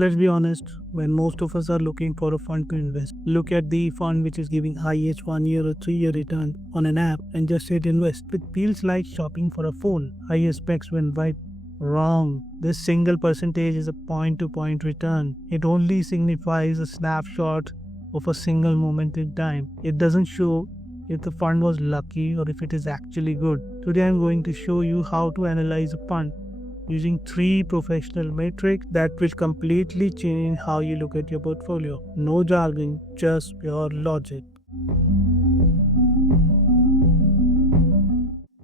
Let's be honest, when most of us are looking for a fund to invest, look at the fund which is giving highest 1 year or 3 year return on an app and just hit invest. It feels like shopping for a phone. Highest specs when right. Wrong. This single percentage is a point-to-point return. It only signifies a snapshot of a single moment in time. It doesn't show if the fund was lucky or if it is actually good. Today I'm going to show you how to analyze a fund using 3 professional metrics that will completely change how you look at your portfolio. No jargon, just pure logic.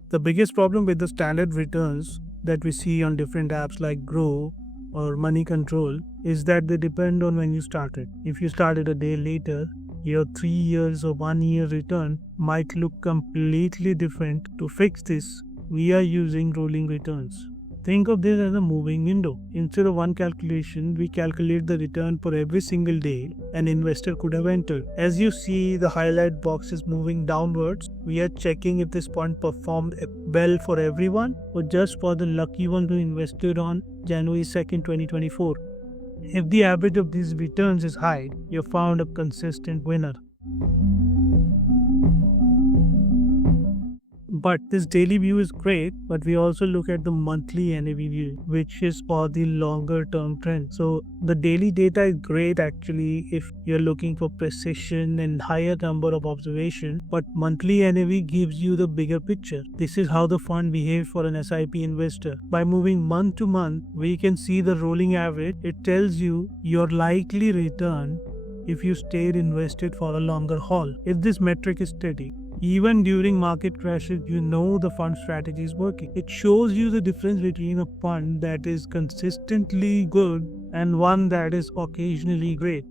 The biggest problem with the standard returns that we see on different apps like Grow or Money Control is that they depend on when you started. If you started a day later, your 3 years or 1 year return might look completely different. To fix this, we are using rolling returns. Think of this as a moving window. Instead of one calculation, we calculate the return for every single day an investor could have entered. As you see the highlight box is moving downwards, we are checking if this fund performed well for everyone or just for the lucky one who invested on January 2nd, 2024. If the average of these returns is high, you found a consistent winner. But this daily view is great, but we also look at the monthly NAV view, which is for the longer term trend. So the daily data is great actually if you're looking for precision and higher number of observation, but monthly NAV gives you the bigger picture. This is how the fund behaves for an SIP investor. By moving month to month, we can see the rolling average. It tells you your likely return if you stayed invested for a longer haul. If this metric is steady, even during market crashes, you know the fund strategy is working. It shows you the difference between a fund that is consistently good and one that is occasionally great.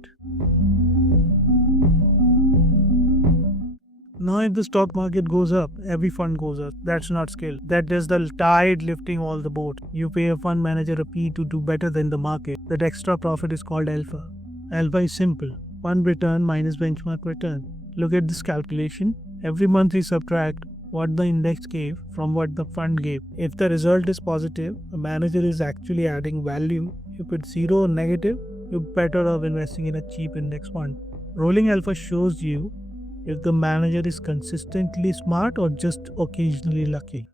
Now if the stock market goes up, every fund goes up. That's not skill. That is the tide lifting all the boat. You pay a fund manager a fee to do better than the market. That extra profit is called alpha. Alpha is simple. Fund return minus benchmark return. Look at this calculation. Every month we subtract what the index gave from what the fund gave. If the result is positive, the manager is actually adding value. If it's 0 or negative, you're better off investing in a cheap index fund. Rolling alpha shows you if the manager is consistently smart or just occasionally lucky.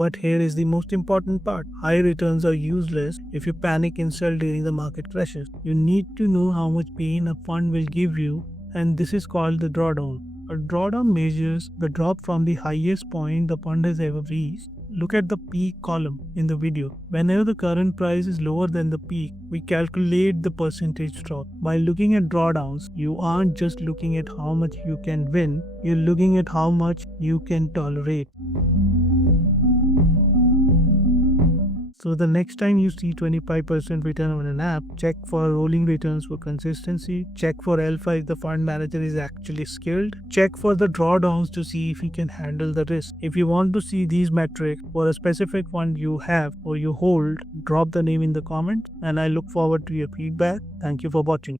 But here is the most important part. High returns are useless if you panic and sell during the market crashes. You need to know how much pain a fund will give you, and this is called the drawdown. A drawdown measures the drop from the highest point the fund has ever reached. Look at the peak column in the video. Whenever the current price is lower than the peak, we calculate the percentage drop. By looking at drawdowns, you aren't just looking at how much you can win, you're looking at how much you can tolerate. So the next time you see 25% return on an app, check for rolling returns for consistency, check for alpha if the fund manager is actually skilled, check for the drawdowns to see if he can handle the risk. If you want to see these metrics for a specific fund you have or you hold, drop the name in the comments and I look forward to your feedback. Thank you for watching.